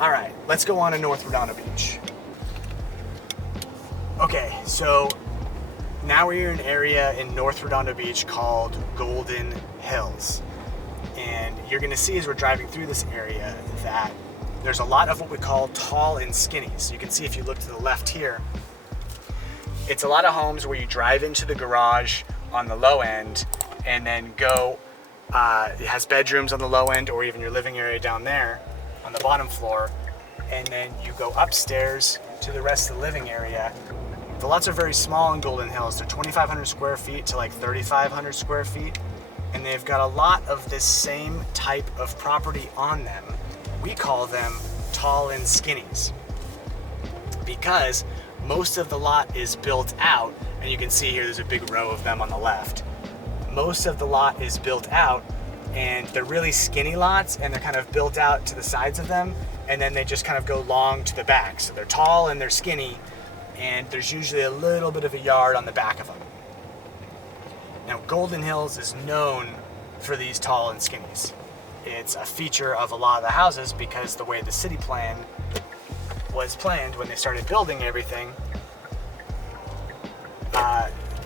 All right, let's go on to North Redondo Beach. Okay, so now we're in an area in North Redondo Beach called Golden Hills. And you're gonna see as we're driving through this area that there's a lot of what we call tall and skinny. So you can see if you look to the left here, it's a lot of homes where you drive into the garage on the low end and then go, it has bedrooms on the low end or even your living area down there on the bottom floor. And then you go upstairs to the rest of the living area. The lots are very small in Golden Hills. They're 2,500 square feet to like 3,500 square feet. And they've got a lot of this same type of property on them. We call them tall and skinnies because most of the lot is built out, and you can see here there's a big row of them on the left. Most of the lot is built out and they're really skinny lots, and they're kind of built out to the sides of them, and then they just kind of go long to the back. So they're tall and they're skinny, and there's usually a little bit of a yard on the back of them. Now, Golden Hills is known for these tall and skinnies. It's a feature of a lot of the houses because the way the city plan was planned when they started building everything,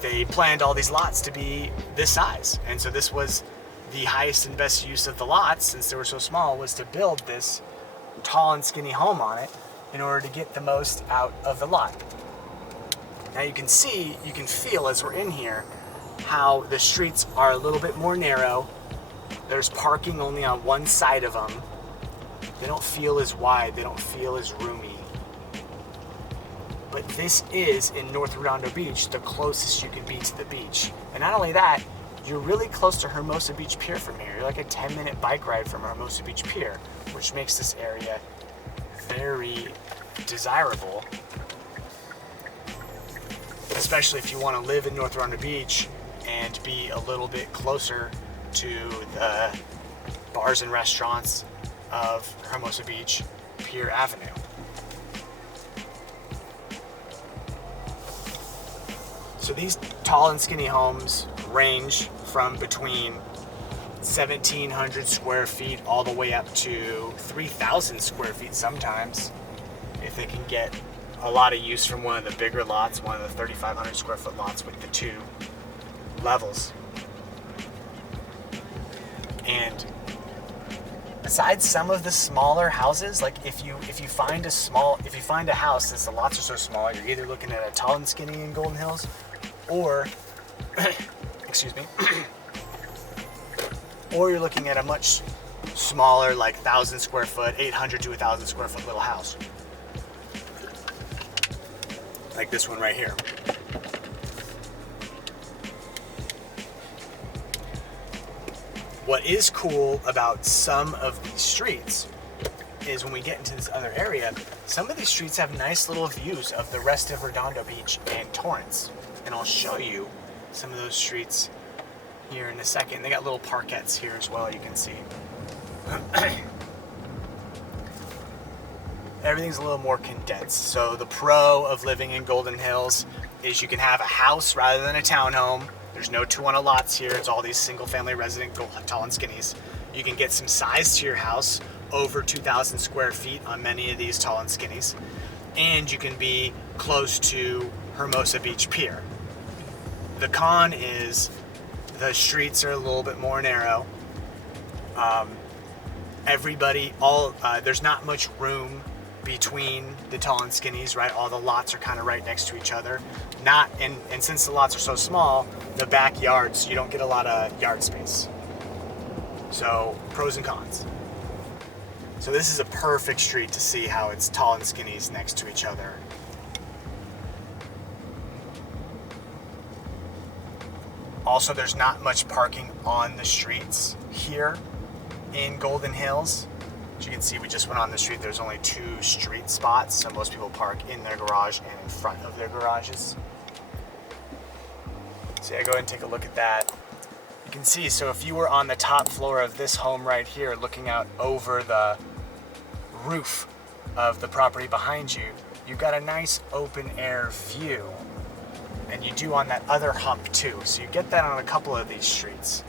they planned all these lots to be this size. And so this was the highest and best use of the lots, since they were so small, was to build this tall and skinny home on it in order to get the most out of the lot. Now you can see, you can feel as we're in here, how the streets are a little bit more narrow. There's parking only on one side of them. They don't feel as wide, they don't feel as roomy. But this is, in North Redondo Beach, the closest you can be to the beach. And not only that, you're really close to Hermosa Beach Pier from here. You're like a 10-minute bike ride from Hermosa Beach Pier, which makes this area very desirable, especially if you want to live in North Redondo Beach and be a little bit closer to the bars and restaurants of Hermosa Beach Pier Avenue. So these tall and skinny homes range from between 1,700 square feet all the way up to 3,000 square feet sometimes, if they can get a lot of use from one of the bigger lots, one of the 3,500 square foot lots with the 2 levels. And besides some of the smaller houses, like if you find a house, since the lots are so small, you're either looking at a tall and skinny in Golden Hills, or excuse me, or you're looking at a much smaller, like 1,000 square foot, 800 to 1,000 square foot little house, like this one right here. What is cool about some of these streets is when we get into this other area, some of these streets have nice little views of the rest of Redondo Beach and Torrance. And I'll show you some of those streets here in a second. They got little parkettes here as well, you can see. Everything's a little more condensed. So the pro of living in Golden Hills is you can have a house rather than a townhome. There's no 2 on a lots here. It's all these single family resident tall and skinnies. You can get some size to your house, over 2,000 square feet on many of these tall and skinnies. And you can be close to Hermosa Beach Pier. The con is the streets are a little bit more narrow. There's not much room between the tall and skinnies, right? All the lots are kind of right next to each other. And since the lots are so small, the backyards, you don't get a lot of yard space. So pros and cons. So this is a perfect street to see how it's tall and skinnies next to each other. Also, there's not much parking on the streets here in Golden Hills. As you can see, we just went on the street. There's only 2 street spots, so most people park in their garage and in front of their garages. So yeah, go ahead and take a look at that. You can see, so if you were on the top floor of this home right here, looking out over the roof of the property behind you, you've got a nice open air view. And you do on that other hump too. So you get that on a couple of these streets.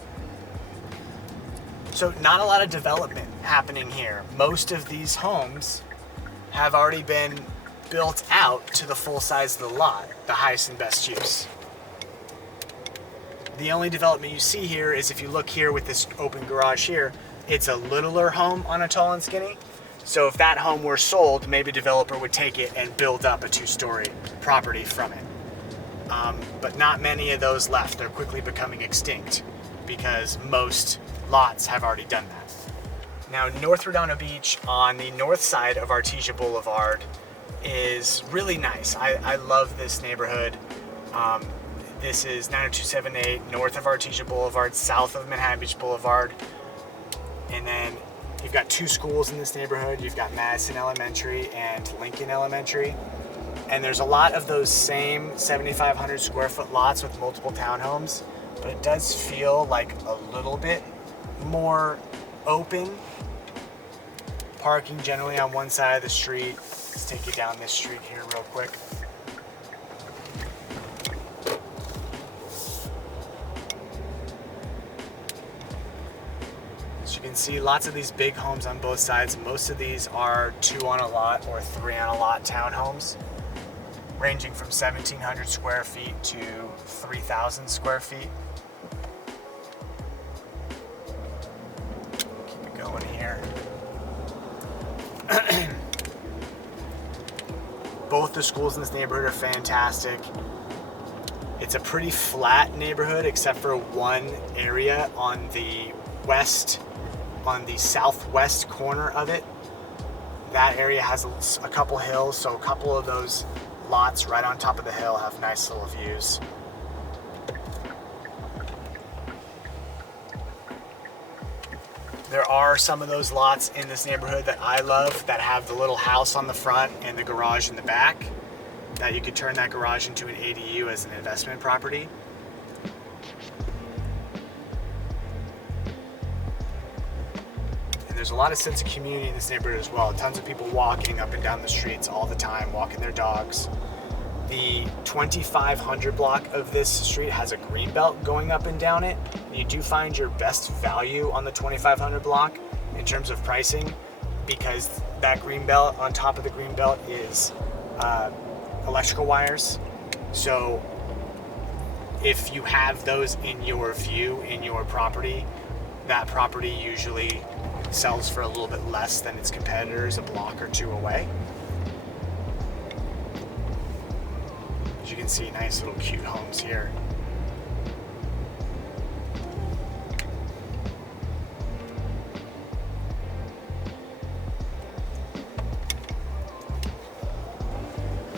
So not a lot of development happening here. Most of these homes have already been built out to the full size of the lot, the highest and best use. The only development you see here is if you look here with this open garage here, it's a littler home on a tall and skinny. So if that home were sold, maybe a developer would take it and build up a 2-story property from it. But not many of those left. They're quickly becoming extinct because most lots have already done that. Now, North Redondo Beach on the north side of Artesia Boulevard is really nice. I love this neighborhood. This is 90278 north of Artesia Boulevard, south of Manhattan Beach Boulevard. And then you've got 2 schools in this neighborhood. You've got Madison Elementary and Lincoln Elementary. And there's a lot of those same 7,500 square foot lots with multiple townhomes, but it does feel like a little bit more open. Parking generally on one side of the street. Let's take you down this street here real quick. As you can see, lots of these big homes on both sides. Most of these are 2 on a lot or 3 on a lot townhomes, ranging from 1,700 square feet to 3,000 square feet. Keep it going here. Both the schools in this neighborhood are fantastic. It's a pretty flat neighborhood except for one area on the southwest corner of it. That area has a couple hills, so a couple of those lots right on top of the hill have nice little views. There are some of those lots in this neighborhood that I love that have the little house on the front and the garage in the back, that you could turn that garage into an ADU as an investment property. And there's a lot of sense of community in this neighborhood as well. Tons of people walking up and down the streets all the time, walking their dogs. The 2500 block of this street has a green belt going up and down it. You do find your best value on the 2500 block in terms of pricing, because that green belt, on top of the green belt is electrical wires. So if you have those in your view in your property, that property usually sells for a little bit less than its competitors a block or 2 away. As you can see, nice little cute homes here.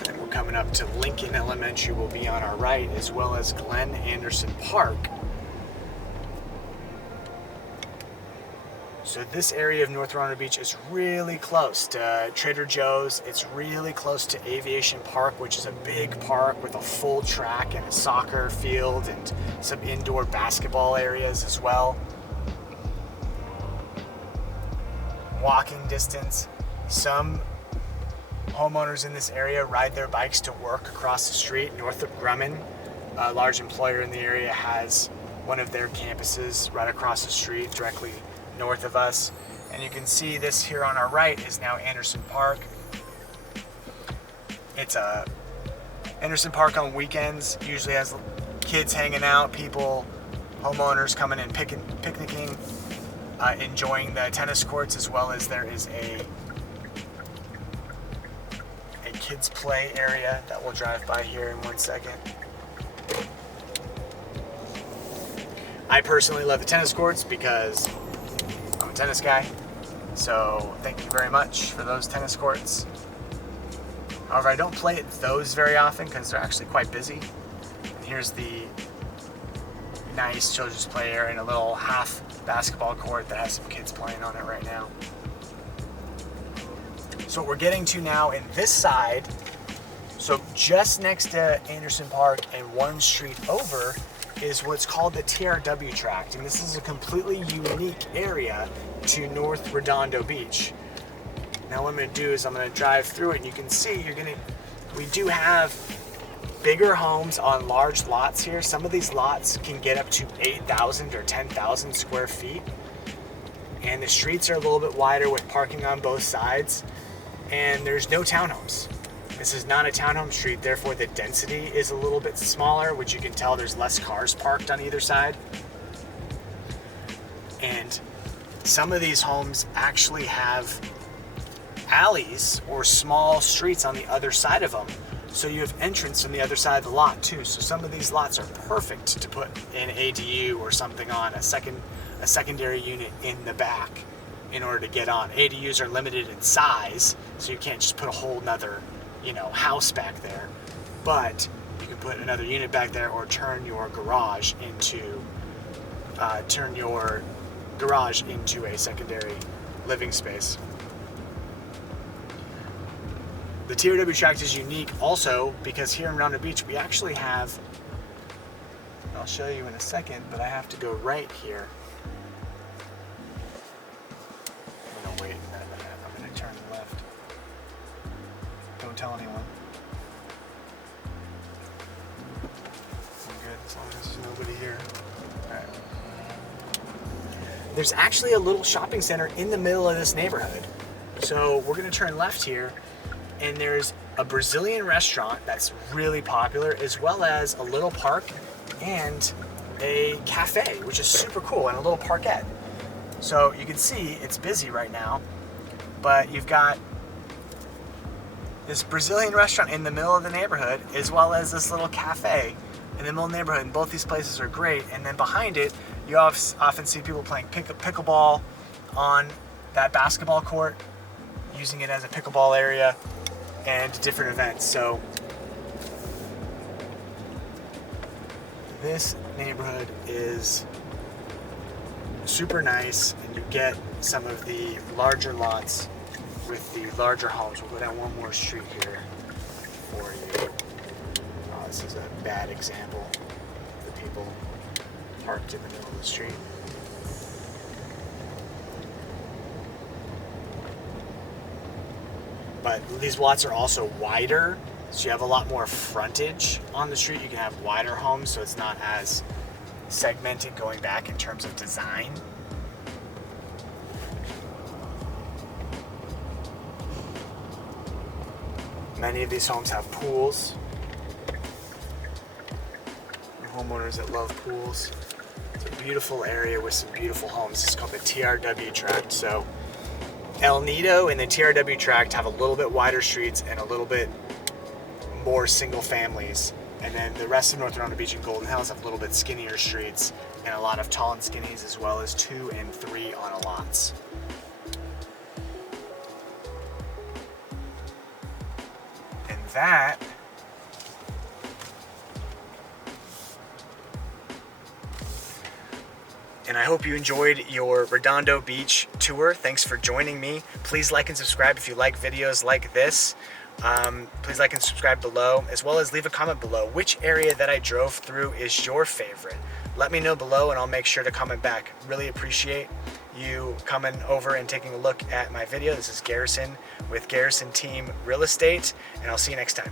And we're coming up to Lincoln Elementary will be on our right, as well as Glenn Anderson Park. So this area of North Redondo Beach is really close to Trader Joe's. It's really close to Aviation Park, which is a big park with a full track and a soccer field and some indoor basketball areas as well. Walking distance. Some homeowners in this area ride their bikes to work across the street. Northrop Grumman, a large employer in the area, has one of their campuses right across the street, directly north of us. And you can see this here on our right is now Anderson Park. It's Anderson Park on weekends usually has kids hanging out, people, homeowners coming and picnicking, enjoying the tennis courts, as well as there is a kids play area that we'll drive by here in 1 second. I personally love the tennis courts because I'm a tennis guy, so thank you very much for those tennis courts. However, I don't play at those very often because they're actually quite busy. And here's the nice children's play area and a little half basketball court that has some kids playing on it right now. So what we're getting to now in this side, so just next to Anderson Park and 1 street over, is what's called the TRW Tract, and this is a completely unique area to North Redondo Beach. Now what I'm going to do is I'm going to drive through it, and you can see we do have bigger homes on large lots here. Some of these lots can get up to 8,000 or 10,000 square feet, and the streets are a little bit wider with parking on both sides. and there's no townhomes. This is not a townhome street, therefore the density is a little bit smaller, which you can tell there's less cars parked on either side. And some of these homes actually have alleys or small streets on the other side of them, so you have entrance from the other side of the lot too. So some of these lots are perfect to put an ADU or something on, a secondary unit in the back in order to get on. ADUs are limited in size, so you can't just put a whole nother, house back there, but you can put another unit back there or turn your garage into a secondary living space. The TRW Tract is unique also because here in Redondo Beach we actually have, I'll show you in a second, but I have to go right here. I'm gonna wait a minute. I'm gonna turn left. Don't tell anyone. I'm good as long as there's nobody here. All right. There's actually a little shopping center in the middle of this neighborhood. So we're gonna turn left here, and there's a Brazilian restaurant that's really popular, as well as a little park and a cafe, which is super cool, and a little parkette. So you can see it's busy right now, but you've got this Brazilian restaurant in the middle of the neighborhood, as well as this little cafe in the middle of the neighborhood, and both these places are great. And then behind it, you often see people playing pickleball on that basketball court, using it as a pickleball area, and different events. So this neighborhood is super nice, and you get some of the larger lots with the larger homes. We'll go down one more street here for you. Oh, this is a bad example of the people parked in the middle of the street. But these lots are also wider, so you have a lot more frontage on the street. You can have wider homes, so it's not as segmented going back in terms of design. Many of these homes have pools. Homeowners that love pools. It's a beautiful area with some beautiful homes. It's called the TRW Tract. So El Nido and the TRW Tract have a little bit wider streets and a little bit more single families. And then the rest of North Redondo Beach and Golden Hills have a little bit skinnier streets and a lot of tall and skinnies, as well as 2 and 3 on a lots. And that and I hope you enjoyed your Redondo Beach tour. Thanks for joining me. Please like and subscribe if you like videos like this. Please like and subscribe below, as well as leave a comment below. Which area that I drove through is your favorite? Let me know below and I'll make sure to comment back. Really appreciate you coming over and taking a look at my video. This is Garrison with Garrison Team Real Estate, and I'll see you next time.